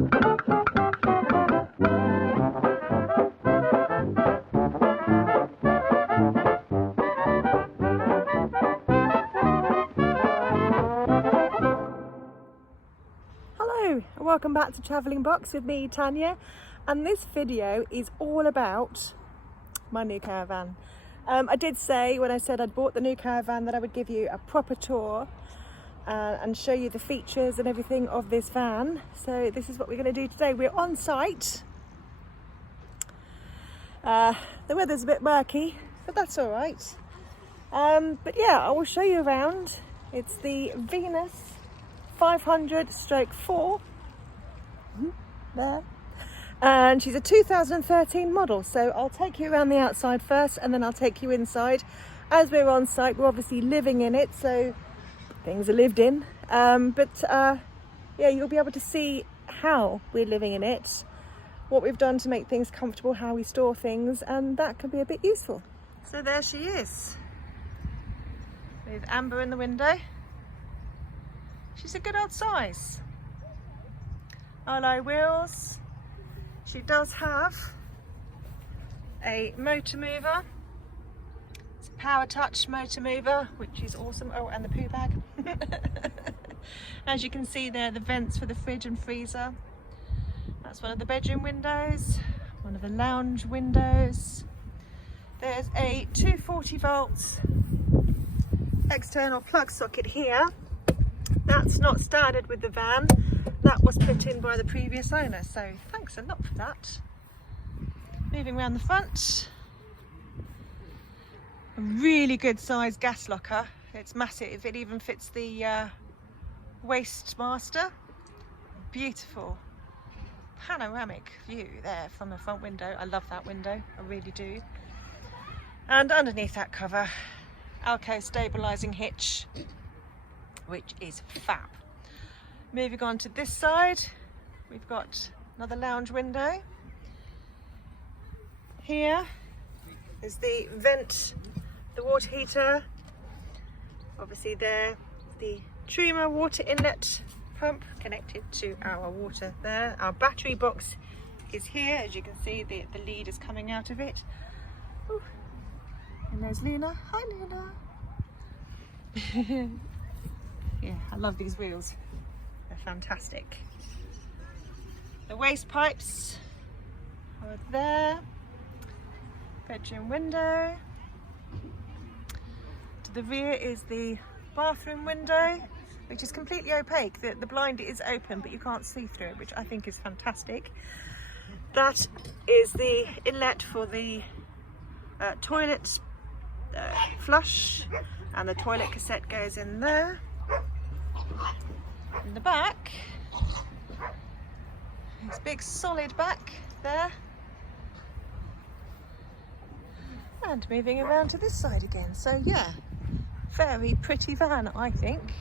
Welcome back to Travelling Box with me, Tanya, and this video is all about my new caravan. I did say when I said I'd bought the new caravan that I would give you a proper tour and show you the features and everything of this van. So this is what we're going to do today. We're on site. The weather's a bit murky, but that's all right. But yeah, I will show you around. It's the Venus 500/4 there, and she's a 2013 model, so I'll take you around the outside first and then I'll take you inside. As we're on site, we're obviously living in it, so things are lived in, yeah, you'll be able to see how we're living in it, what we've done to make things comfortable, how we store things, and that can be a bit useful. So there she is with Amber in the window. She's a good old size. Alloy wheels. She does have a motor mover. It's a power touch motor mover, which is awesome. Oh, and the poo bag. As you can see there, the vents for the fridge and freezer. That's one of the bedroom windows, one of the lounge windows. There's a 240 volts external plug socket here. That's not standard with the van. That was put in by the previous owner, so thanks a lot for that. Moving around the front, a really good sized gas locker. It's massive. It even fits the waste master. Beautiful panoramic view there from the front window. I love that window, I really do. And underneath that cover, Alco stabilising hitch, which is fab. Moving on to this side, we've got another lounge window. Here is the vent, the water heater. Obviously there, the Truma water inlet pump connected to our water there. Our battery box is here. As you can see, the lead is coming out of it. Ooh. And there's Luna. Hi, Luna. Yeah, I love these wheels. They're fantastic. The waste pipes are there. Bedroom window. To the rear is the bathroom window, which is completely opaque. The blind is open, but you can't see through it, which I think is fantastic. That is the inlet for the toilet flush, and the toilet cassette goes in there. In the back, this big solid back there, and moving around to this side again. So yeah, very pretty van, I think.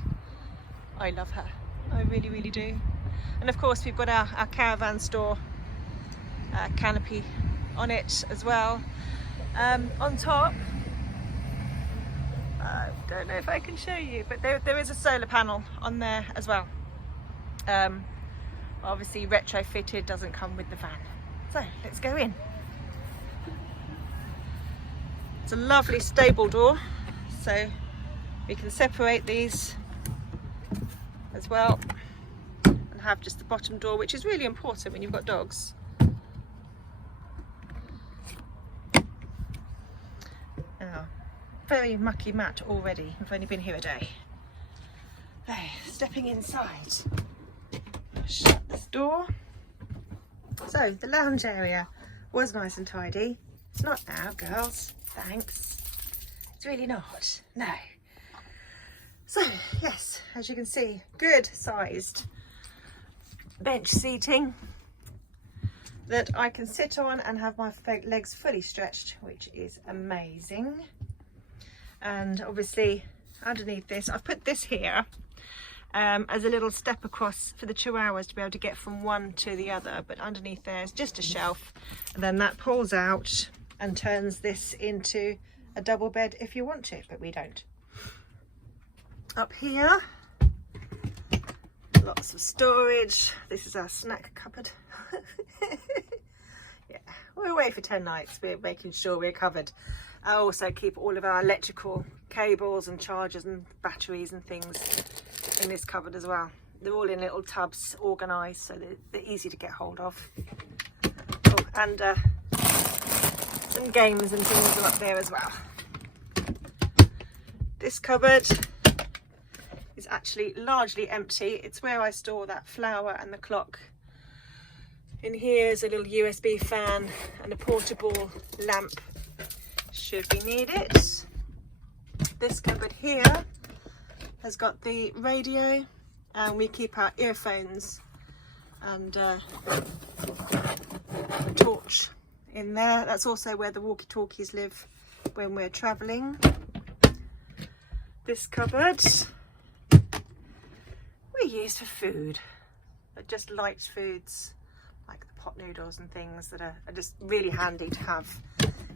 I love her, I really, really do. And of course we've got our caravan store canopy on it as well. On top, I don't know if I can show you, but there is a solar panel on there as well. Obviously retrofitted, doesn't come with the van. So let's go in. It's a lovely stable door, so we can separate these as well and have just the bottom door, which is really important when you've got dogs. Now, very mucky mat already. I've only been here a day. Okay, stepping inside. Shut this door. So the lounge area was nice and tidy. It's not now, girls. Thanks. It's really not. No. So yes, as you can see, good sized bench seating that I can sit on and have my legs fully stretched, which is amazing. And obviously underneath this, I've put this here as a little step across for the chihuahuas to be able to get from one to the other, but underneath there is just a shelf, and then that pulls out and turns this into a double bed if you want to, but we don't. Up here, Lots of storage. This is our snack cupboard. Yeah, we're away for 10 nights. We're making sure we're covered. I also keep all of our electrical cables and chargers and batteries and things in this cupboard as well. They're all in little tubs, organised, so they're easy to get hold of. Oh, and some games and things are up there as well. This cupboard is actually largely empty. It's where I store that flour and the clock. In here is a little USB fan and a portable lamp should we need it. This cupboard here has got the radio, and we keep our earphones and a torch in there. That's also where the walkie-talkies live when we're travelling. This cupboard we use for food, but just light foods like the pot noodles and things that are just really handy to have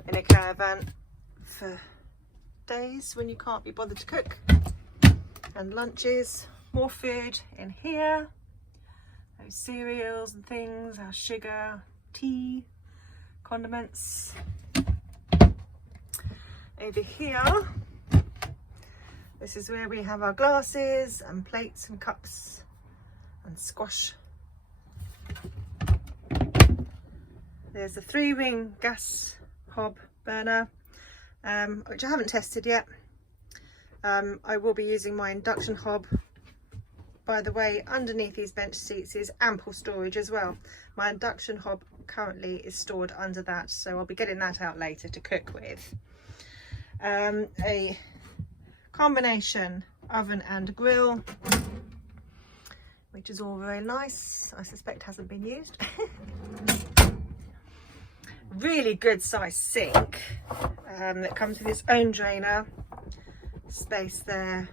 in a caravan for days when you can't be bothered to cook. And lunches, more food in here, those cereals and things, our sugar, tea, condiments. Over here, this is where we have our glasses and plates and cups and squash. There's a 3-ring gas hob burner, which I haven't tested yet. I will be using my induction hob. By the way, underneath these bench seats is ample storage as well. My induction hob currently is stored under that, so I'll be getting that out later to cook with. A combination oven and grill, which is all very nice. I suspect hasn't been used. Really good sized sink that comes with its own drainer. Space there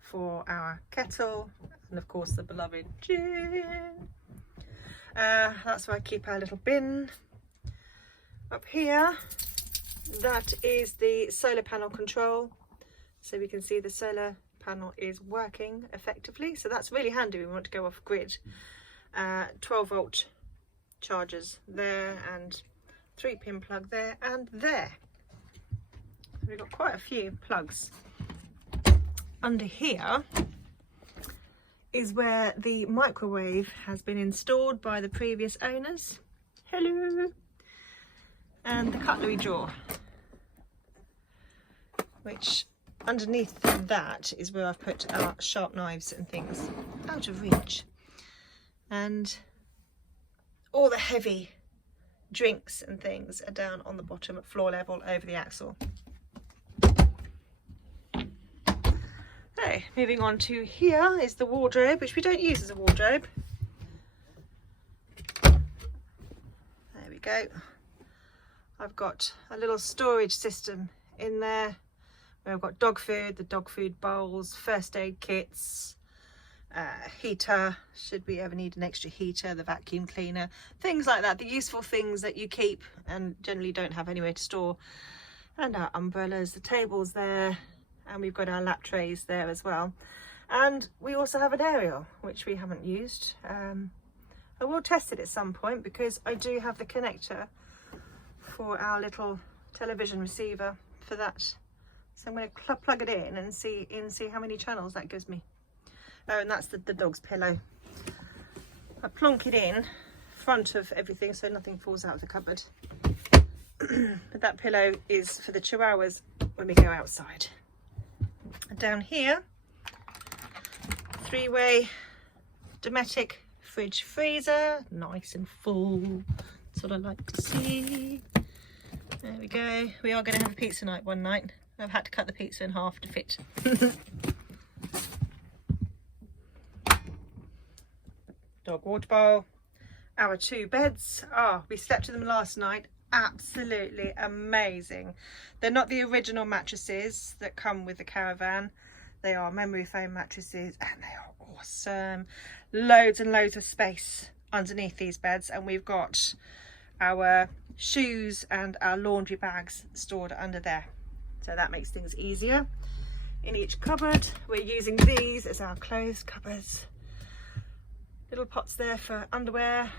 for our kettle and of course the beloved gin. That's where I keep our little bin. Up here, that is the solar panel control, so we can see the solar panel is working effectively, so that's really handy when we want to go off grid. 12-volt chargers there, and 3-pin plug there and there. We've got quite a few plugs. Under here is where the microwave has been installed by the previous owners. Hello! And the cutlery drawer, which underneath that is where I've put our sharp knives and things out of reach. And all the heavy drinks and things are down on the bottom at floor level over the axle. Okay, moving on to here is the wardrobe, which we don't use as a wardrobe. There we go. I've got a little storage system in there where I've got dog food, the dog food bowls, first aid kits, heater, should we ever need an extra heater, the vacuum cleaner, things like that, the useful things that you keep and generally don't have anywhere to store. And our umbrellas, the tables there, and we've got our lap trays there as well. And we also have an aerial, which we haven't used. I will test it at some point because I do have the connector for our little television receiver for that. So I'm going to plug it in and see how many channels that gives me. Oh, and that's the dog's pillow. I plonk it in front of everything so nothing falls out of the cupboard. But that pillow is for the chihuahuas when we go outside. And down here, 3-way Dometic fridge freezer, nice and full. That's what I like to see. There we go. We are going to have a pizza night one night. I've had to cut the pizza in half to fit. Dog water bowl. Our 2 beds. We slept in them last night. Absolutely amazing. They're not the original mattresses that come with the caravan. They are memory foam mattresses and they are awesome. Loads and loads of space underneath these beds, and we've got our shoes and our laundry bags stored under there, so that makes things easier. In each cupboard we're using these as our clothes cupboards. Little pots there for underwear.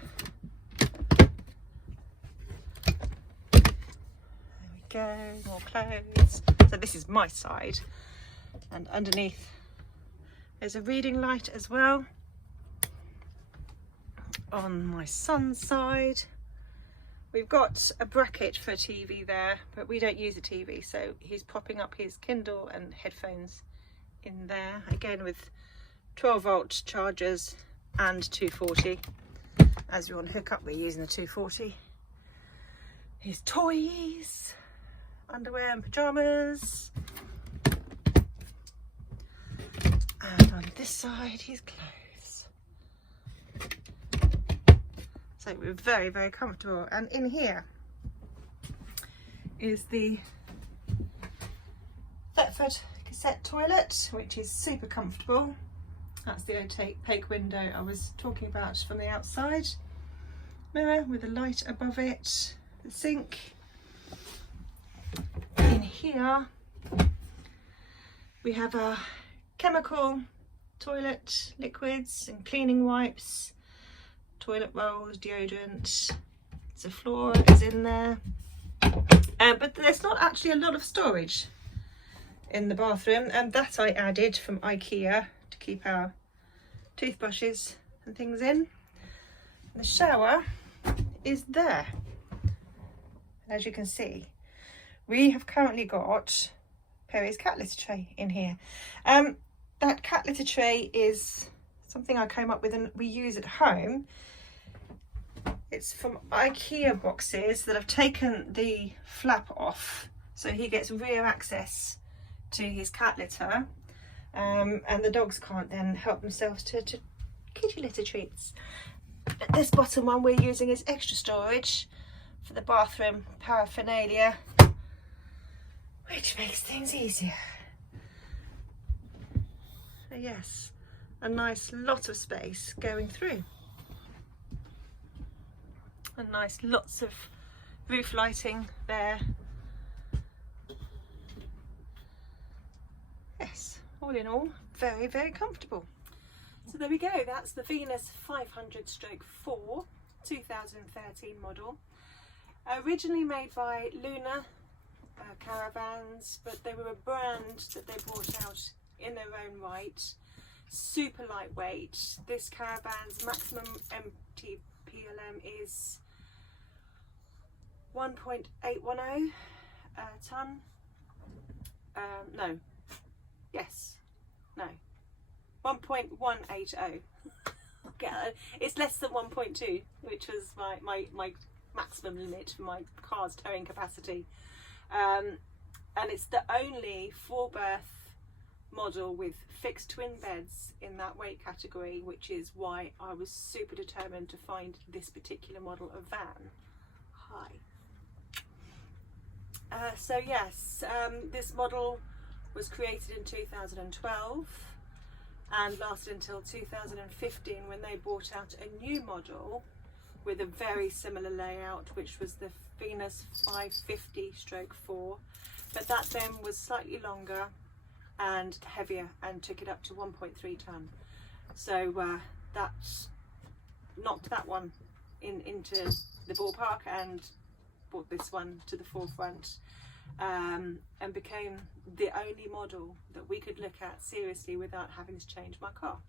There we go, more clothes. So this is my side, and underneath there's a reading light as well. On my son's side, we've got a bracket for a TV there, but we don't use a TV, so he's popping up his Kindle and headphones in there, again with 12-volt chargers and 240. As we want to hook up, we're using the 240. His toys, underwear and pyjamas. And on this side, his clothes. So we're very, very comfortable. And in here is the Thetford cassette toilet, which is super comfortable. That's the opaque window I was talking about from the outside. Mirror with a light above it. The sink. In here we have a chemical toilet, liquids and cleaning wipes, toilet rolls, deodorant. Zaflora is in there. But there's not actually a lot of storage in the bathroom, and that I added from IKEA to keep our toothbrushes and things in. The shower is there. As you can see, we have currently got Perry's cat litter tray in here. That cat litter tray is something I came up with and we use at home. It's from IKEA boxes that I've taken the flap off, so he gets rear access to his cat litter, and the dogs can't then help themselves to kitty litter treats. But this bottom one we're using as extra storage for the bathroom paraphernalia, which makes things easier. So yes, a nice lot of space going through. And nice lots of roof lighting there. Yes, all in all, very, very comfortable. So there we go, that's the Venus 500/4 2013 model. Originally made by Luna Caravans, but they were a brand that they brought out in their own right. Super lightweight. This caravan's maximum MTPLM is 1.810 tonne. No. Yes. No. 1.180. Yeah, it's less than 1.2, which was my maximum limit for my car's towing capacity. And it's the only 4-berth model with fixed twin beds in that weight category, which is why I was super determined to find this particular model of van. Hi. So yes, this model was created in 2012 and lasted until 2015 when they brought out a new model with a very similar layout, which was the Venus 550/4, but that then was slightly longer and heavier and took it up to 1.3 tonne. So that knocked that one into the ballpark and brought this one to the forefront, and became the only model that we could look at seriously without having to change my car.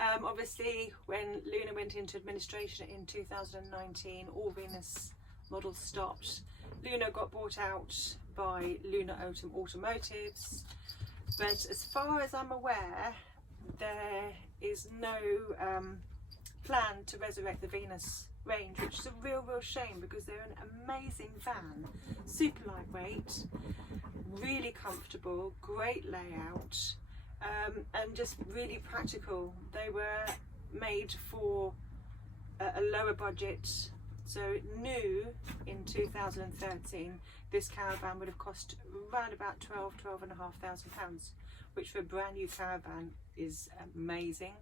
Obviously, when Luna went into administration in 2019, all Venus models stopped. Luna got bought out by Luna Automotives, but as far as I'm aware, there is no plan to resurrect the Venus range, which is a real shame because they're an amazing van, super lightweight, really comfortable, great layout, and just really practical. They were made for a lower budget, so new in 2013 this caravan would have cost around about £12,500, which for a brand new caravan is amazing.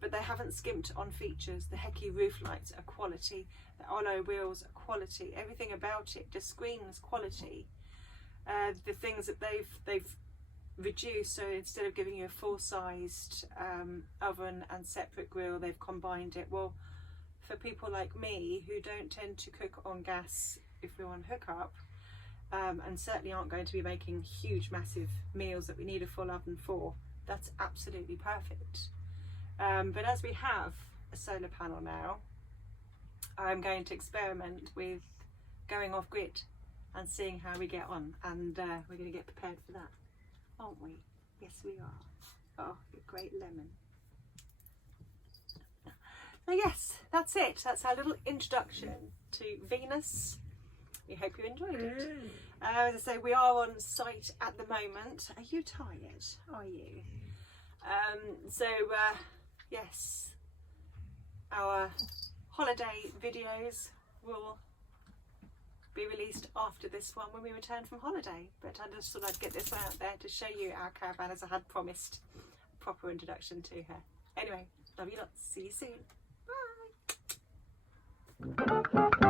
But they haven't skimped on features. The Hecky roof lights are quality, the alloy wheels are quality, everything about it just screams quality. The things that they've reduced, so instead of giving you a full-sized oven and separate grill, they've combined it. Well, for people like me who don't tend to cook on gas if we're on hookup, and certainly aren't going to be making huge massive meals that we need a full oven for, that's absolutely perfect. But as we have a solar panel now, I'm going to experiment with going off grid and seeing how we get on, and we're going to get prepared for that, aren't we? Yes, we are. Oh, you great lemon. So yes, that's it. That's our little introduction to Venus. We hope you enjoyed it. As I say, we are on site at the moment. Are you tired? Are you? Yes, our holiday videos will be released after this one when we return from holiday. But I just thought I'd get this one out there to show you our caravan, as I had promised a proper introduction to her. Anyway, love you lots. See you soon. Bye.